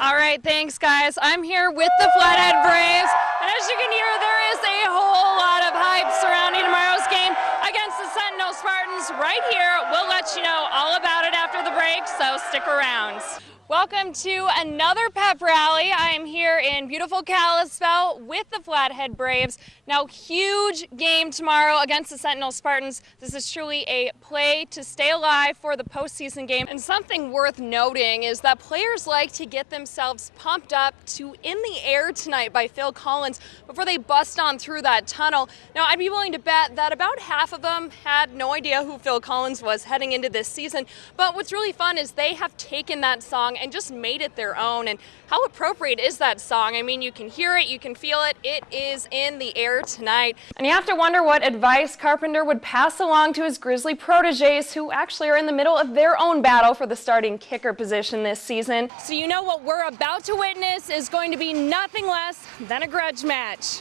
All right, thanks, guys. I'm here with the Flathead Braves, and as you can hear, there is a whole lot of hype surrounding tomorrow's game against the Sentinel Spartans right here. We'll let you know all about it after the break, so stick around. Welcome to another pep rally. I am here in beautiful Kalispell with the Flathead Braves. Now, huge game tomorrow against the Sentinel Spartans. This is truly a play to stay alive for the postseason game. And something worth noting is that players like to get themselves pumped up to In the Air Tonight by Phil Collins before they bust on through that tunnel. Now, I'd be willing to bet that about half of them had no idea who Phil Collins was heading into this season. But what's really fun is they have taken that song and just made it their own. And how appropriate is that song? I mean, you can hear it, you can feel it. It is In the Air Tonight. And you have to wonder what advice Carpenter would pass along to his Grizzly proteges, who actually are in the middle of their own battle for the starting kicker position this season.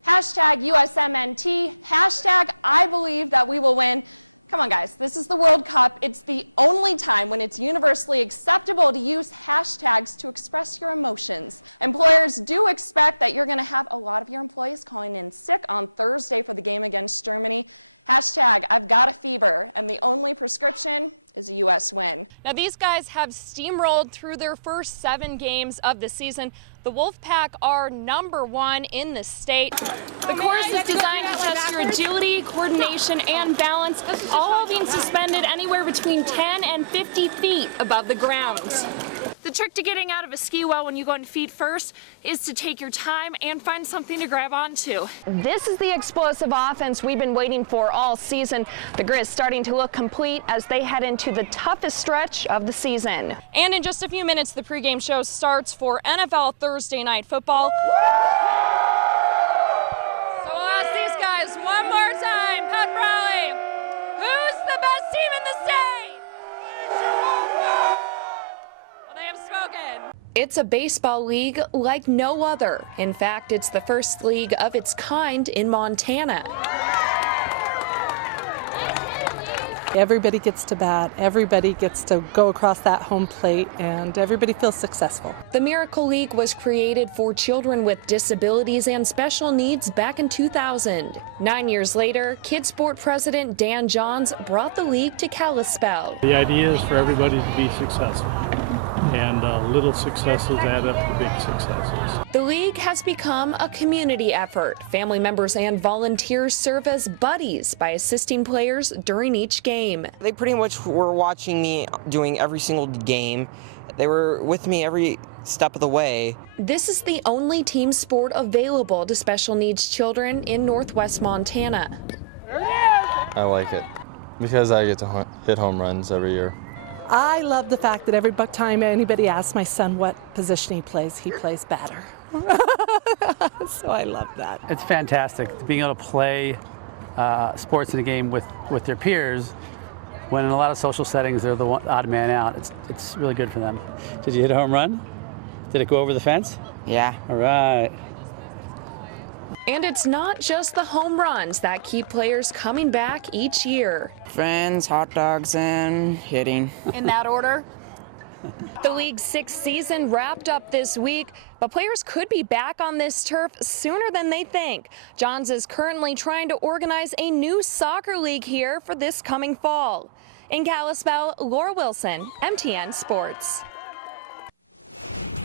Hashtag USMNT, hashtag I believe that we will win. Come on, guys, this is the World Cup. It's the only time when it's universally acceptable to use hashtags to express your emotions. Employers do expect that you're going to have a lot of your employees calling in sick on Thursday for the game against Germany. Hashtag I've got a fever, and the only prescription is a U.S. win. The trick to getting out of a ski well when you go in feet first is to take your time and find something to grab onto.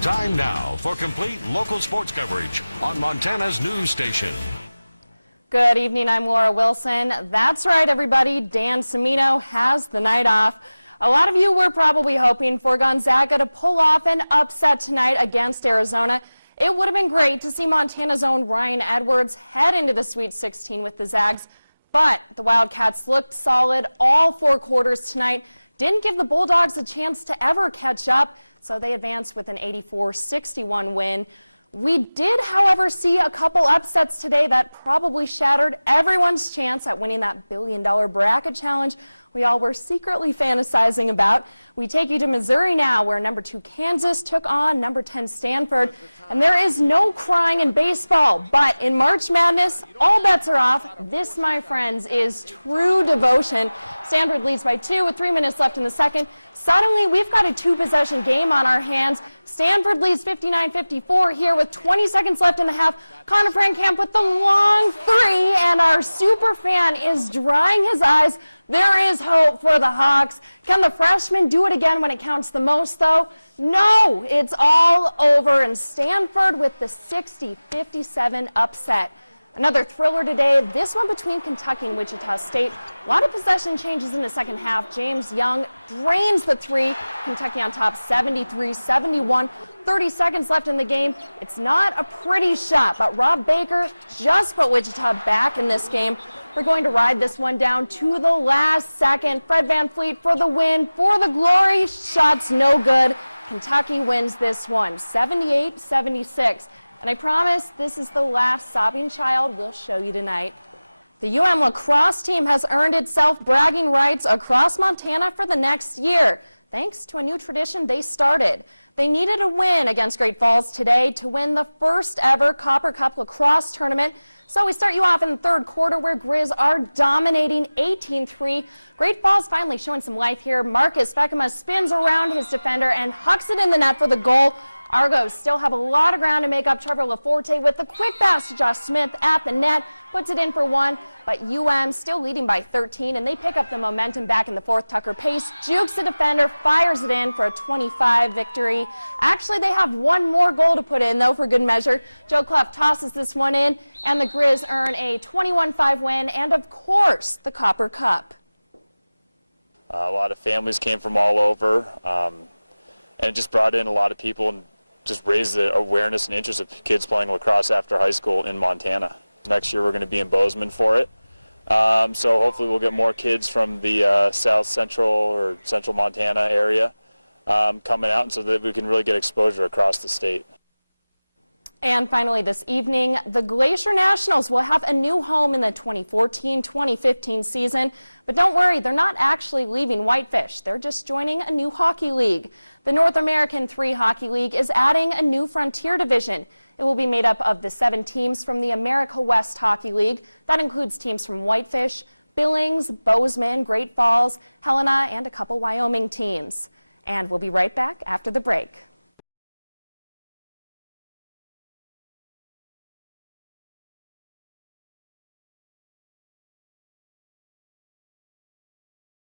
Time now for complete local sports coverage on Montana's news station. Good evening, I'm Laura Wilson. That's right, everybody, Dan Cimino has the night off. A lot of you were probably hoping for Gonzaga to pull off an upset tonight against Arizona. It would have been great to see Montana's own Ryan Edwards head into the Sweet 16 with the Zags, but the Wildcats looked solid all 4 quarters tonight, didn't give the Bulldogs a chance to ever catch up, so they advanced with an 84-61 win. We did, however, see a couple upsets today that probably shattered everyone's chance at winning that $1 billion bracket challenge. we all were secretly fantasizing about. We take you to Missouri now, where number 2 Kansas took on number 10 Stanford. And there is no crying in baseball, but in March Madness, all bets are off. This, my friends, is true devotion. Stanford leads by 2 with 3 minutes left in the second. Suddenly, we've got a 2-possession game on our hands. Stanford leads 59-54 here with 20 seconds left in the half. Connor Frankamp with the long 3, and our super fan is drying his eyes. There is hope for the Hawks. Can the freshman do it again when it counts the most, though? No, it's all over, and Stanford with the 60-57 upset. Another thriller today, this one between Kentucky and Wichita State. A lot of possession changes in the second half. James Young drains the 3. Kentucky on top 73-71. 30 seconds left in the game. It's not a pretty shot, but Rob Baker just put Wichita back in this game. We're going to ride this one down to the last second. Fred VanVleet for the win, for the glory. Shots no good. Kentucky wins this one, 78-76. And I promise this is the last sobbing child we'll show you tonight. The UM lacrosse team has earned itself bragging rights across Montana for the next year, thanks to a new tradition they started. They needed a win against Great Falls today to win the first ever Copper Cup lacrosse tournament. So we start you off in the third quarter where Grizz are dominating 18-3. Great Falls finally showing some life here. Marcus Fekema spins around his defender and hucks it in the net for the goal. Argos still have a lot of ground to make up. Trevor Laforte with the quick pass to Josh Smith at the net, puts it in for 1, but UM still leading by 13, and they pick up the momentum back in the fourth. Tucker Pace jukes the defender, fires it in for a 25 victory. Actually, they have one more goal to put in, though, for good measure. Joe Clough tosses this one in, and the Grizz earn a 21-5 win, and of course, the Copper Cup. A lot of families came from all over, and it just brought in a lot of people and just raised the awareness and interest of kids playing lacrosse after high school in Montana. Next year we're going to be in Bozeman for it, so hopefully we'll get more kids from the south central or central Montana area coming out, and so that we can really get exposure across the state. And finally this evening, the Glacier Nationals will have a new home in the 2014-2015 season. But don't worry, they're not actually leaving Whitefish. They're just joining a new hockey league. The North American 3 Hockey League is adding a new Frontier division. It will be made up of the 7 teams from the America West Hockey League. That includes teams from Whitefish, Billings, Bozeman, Great Falls, Helena, and a couple Wyoming teams. And we'll be right back after the break.